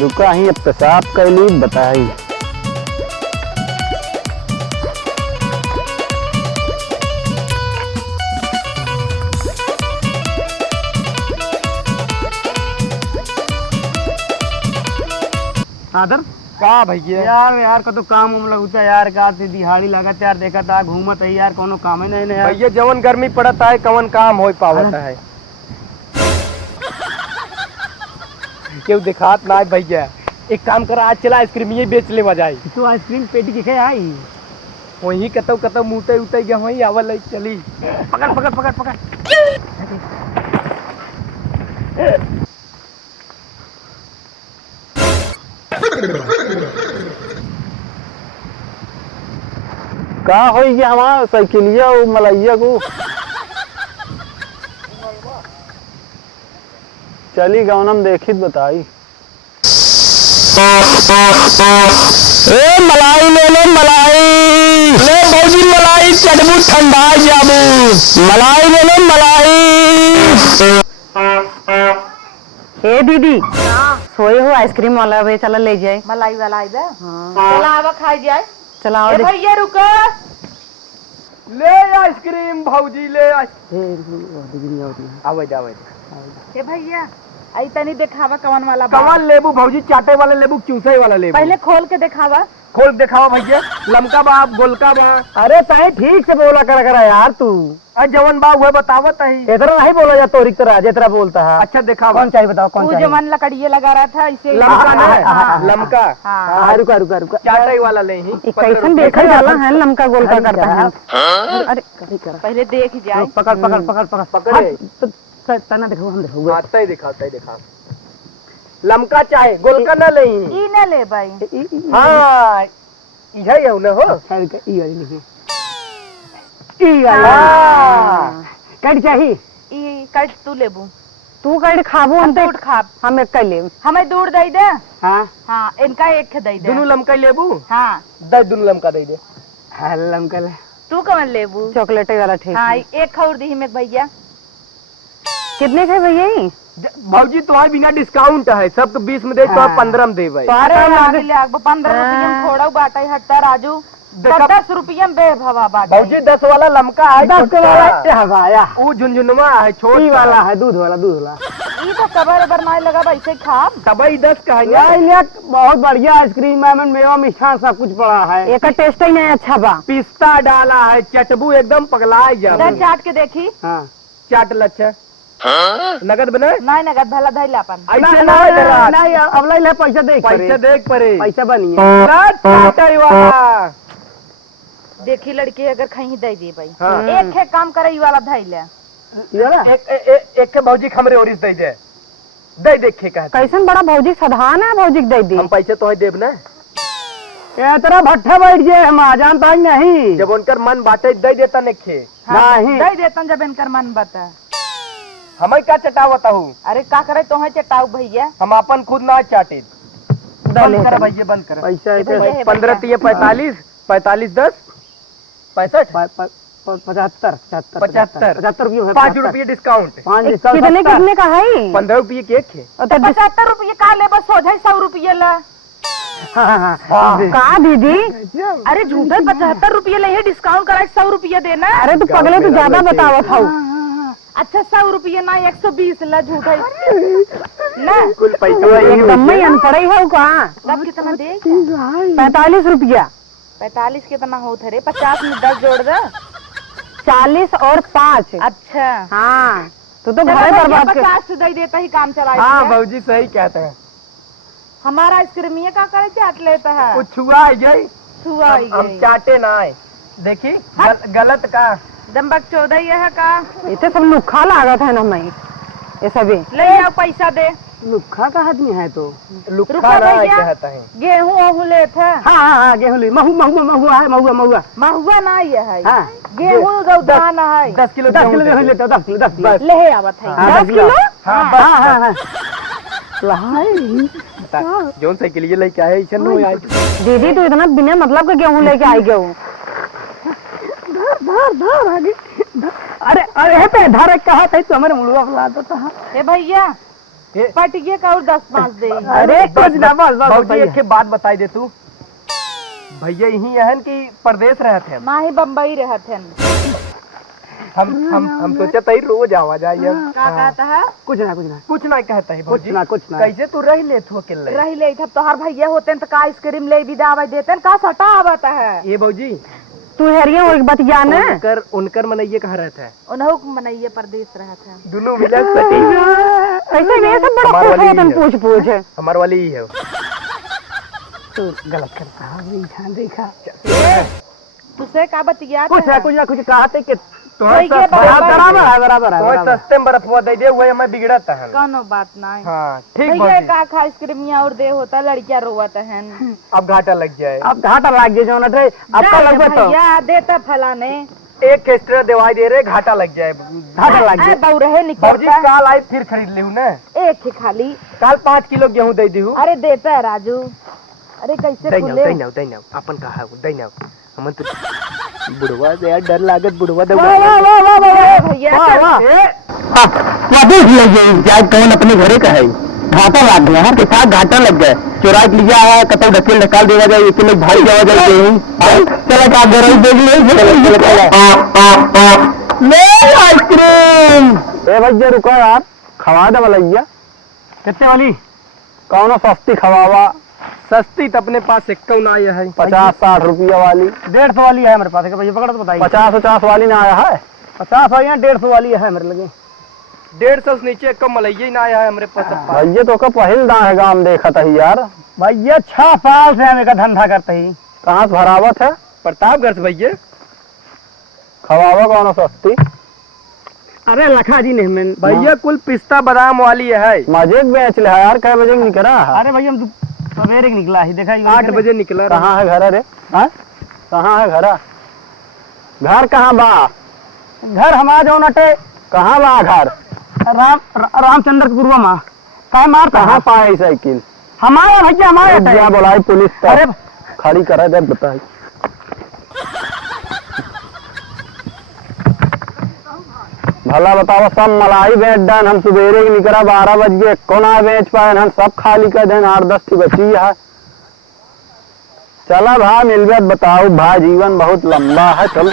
रुका ही अब पेशाब कैली बताई। आदर का भैया यार का तो काम उम लगता यार का दिहाड़ी लागत यार देखा था घूमत है यार कोनो काम ही नहीं ना यार। भैया जवन गर्मी पड़ता है कवन काम हो पावत है क्यों दिखात ना भैया। एक काम कर आज चला आइसक्रीम ये बेच ले जाए। तो आइसक्रीम पेटी के खाए आई वही कतौ कतौ मुते उते गया वही आवल चली। पकड़ पकड़ पकड़ पकड़ का हो गया हमारा साइकिलिया और मलैया को चली गौनम देखी बताई। ए मलाई ले लो मलाई ले भौजी मलाई चटबू ठंडा जाबू मलाई ले लो मलाई। ए दीदी सोए हो आइसक्रीम वाला वे चला ले जाए मलाई वाला आई बे। हाँ। चला आवा खाई जाए। चलाओ ए भैया रुको। ले आइसक्रीम भौजी ले आवे जावे। ए भैया आई तनी दिखावा कवन वाला कवन लेबू भौजी चाटे वाला लेबू चूसे वाला लेबू। पहले खोल के दिखावा। खोल दिखाओ भैया लमका बा गोलका बा। अरे ताई ठीक से बोला करा यार तू आज जवन बा वह बतावत है। इतना नहीं बोला जा तोरी तरह जितना बोलता है। अच्छा दिखाओ कौन चाहिए बताओ कौन तू चाहिए। जो मन लकड़िए लगा रहा था इसे लमका ना हाँ। लमका हाँ। रुका रुका रुका चाटे वाला ले ही कैसन देखा जाला है लमका गोलका करता है। अरे पहले देख जाए। पकड़ पकड़ पकड़ पकड़ पकड़े तना देखो हम देखो आता ही दिखा लमका चाहे गोलका ना ले ई न ले भाई। हाँ इधर ही ना हो ई वाली नहीं ई वाली कट चाहिए। ई कट तू लेबू। तू कहीं खाबू हम दूध खा। हम एक ले हमें दूध दे दे। हाँ हाँ इनका एक दे दे। दोनों लमका लेबू। हाँ दे दोनों लमका दे दे। लमका ले तू कवन लेबू। चॉकलेट वाला ठीक हाँ है। एक खौर दी में भैया। कितने के भैया ये भौजी तुम्हारे बिना डिस्काउंट है सब तो 20 में दे तो 15 में दे भाई। अरे आगे ले आग 15 रुपये में थोड़ा बाटा हटता राजू। 10 रुपये में बेभवा बाटा। भौजी 10 वाला लमका है 10 वाला हवाया वो झुनझुनवा है छोटी ई वाला है दूध वाला ई तो कबर अबर माय लगा वैसे खा। तबई 10 का है यार बहुत बढ़िया आइसक्रीम है मेवा मिष्ठान सब कुछ पड़ा है। एक टेस्ट ही नहीं अच्छा बा। पिस्ता डाला है चटबू एकदम पगलाए जा चाट के देखी। हाँ चाट लच्छा नगद बने नहीं नगद भला धैला अपन। ऐसे ना जरा नहीं अब ले पैसा देख पैसे देख परे पैसा बनी वाला देखी लड़की अगर कहीं दे दी भाई। हाँ। एक है काम करे ई वाला धैला। एक के भौजी खमरे और दे दे दे देखे का कैसन बड़ा भौजी साधारण है भौजी दे दी। हम पैसे तो देब ना तेरा भट्ठा बैठ गया हम आ जानता ही नहीं। जब उनकर मन बाटे दे देता नहीं नहीं दे देता जब इनकर मन बता। हमें क्या चटावता हूँ। अरे का करे तो है चटाऊ भैया। हम अपन खुद ना चाटे बंद कर भैया बंद कर। पैसा 15 तिये 45 45 10 65 75 75 5 रुपये डिस्काउंट। कितने कितने का है 15 रुपये की एक है। 75 रुपये का ले बस सोझा 100 रुपये ला। का दीदी अरे झूठे 75 रुपये ले डिस्काउंट करा 100 रुपये देना। अरे तू पगले तू ज्यादा बतावत हूँ। अच्छा 100 रुपये ना 120 ला झूठे ना। कुल पैसा एकदम में अनपढ़ है का। तब कितना दे 45 रुपया 45 कितना होता रे 50 में 10 जोड़ दे 40 और 5। अच्छा हाँ तू तो घर बर्बाद कर। 50 दे देता ही काम चला। हाँ भौजी सही कहते हैं। हमारा आइसक्रीम का करे चाट लेता है। कुछ छुआ है गई छुआ ही हम गई। चाटे ना आए देखी गलत का दम्बक 14 है का। इतने सब लुखा लागत है ना मैं ये सभी ले आओ पैसा दे। लुखा का आदमी है तो लुखा रुका ना भैया। कहता है। गेहूँ ओहू ले थे। हाँ गेहूँ ली महुआ है महुआ महुआ ना ये है। हाँ गेहूँ गौदाना है। 10 किलो 10 किलो गेहूँ लेते 10 किलो ले आवत है। 10 किलो हाँ हाँ जोन साइकिल ये लेके आए ऐसा नहीं आए। दीदी तू इतना बिना मतलब के गेहूँ लेके आई गेहूँ। धर आगे अरे अरे पे धर कहा था तो हमारे मुड़वा बुला देता है। ए भैया पटिए का और 10-5 दे। अरे कुछ ना बस बाबूजी एक बात बताई दे तू, भैया यही हन कि परदेश रहते हैं? माही बम्बई रहते हैं। हम सोचे तई रोज आवा जाइए। का कहता है? कुछ ना कहता है कुछ ना कैसे तू रह ले तू अकेले? रही ले तब तोहार भैया होते हैं तो का आइसक्रीम ले विदा आवे देते हैं, का सटा आवता है। ये बाबूजी तू हेरिया एक बात जान उनकर मनइये कहाँ रहता है? उन्हों को मनइये परदेश रहते हैं। दोनों मिले सटी। ऐसे नहीं सब बड़ा हमार खुश वाली होतन ही है। पूछ हमार वाली ही है। तू गलत करता है, ध्यान देखा। तुझसे का बतिया कुछ ना कुछ कहते कि कोई के बराबर है। तो सस्ते में बर्फ दे दे वही हमें बिगड़ता है। कौनो बात नहीं। हाँ ठीक भैया बात का खा आइसक्रीम और दे होता लड़कियां रोवत हैं। अब घाटा लग जाए। अब घाटा लग गया जो नटे अब का लगबे तो भैया देता फलाने एक एक्स्ट्रा दवाई दे रहे घाटा लग जाए। घाटा लग गया। बहु रहे बाबूजी निकलता काल आई फिर खरीद ली ना। एक ही खाली। काल 5 किलो गेहूं दे दी हूँ। अरे देता है राजू। अरे कैसे खुले दैनाव अपन कहा दैनाव हमन तो बुढ़वा से यार डर लागत बुढ़वा दे। भैया जाए कौन अपने घरे का है घाटा लग गया है के साथ घाटा लग गया चुरा के लिया है कतौ ढकेल ढकाल देवा जाए एक लोग भाई जावा जाए चला का घर देख ले आइसक्रीम। ए भैया रुको यार, खवा दे भैया। कितने वाली? कौन सस्ती खवावा? सस्ती तो अपने पास एक कौन आया है 50-60 रुपया वाली। 150 वाली है मेरे पास। भैया पकड़ तो बताइए। 50-50 वाली ना आया है? 50 वाली 150 वाली है मेरे लगे। 150 से नीचे कम मलैया ही ना आया है हमारे पास। भैया तो का पहिल दा है गांव देखा था यार। भैया 6 साल से हमें का धंधा करते ही। कहाँ से भरावत है? प्रतापगढ़ से भैया। खवावा कौन सस्ती? अरे लखा जी नहीं मैं भैया कुल पिस्ता बादाम वाली है। मजे बेच ले यार। कै बजे निकला? अरे भैया हम सवेरे निकला ही देखा 8 बजे निकला। कहाँ है घर? अरे कहाँ है घर? घर कहाँ बा? घर हमारा जो नटे कहाँ बा घर? रामचंद्रपुरवा माँ कहाँ मारता? कहाँ पाए साइकिल? हमारे भैया हमारे बोलाई पुलिस। अरे खड़ी करे दे बताई। भला बताओ सब मलाई बेच डन। हम सुबेरे के निकला 12 बज गए कोना बेच पाए हम सब खाली कर दें। 8-10 की बची है। चला भा मिल बताओ भा जीवन बहुत लंबा है। चल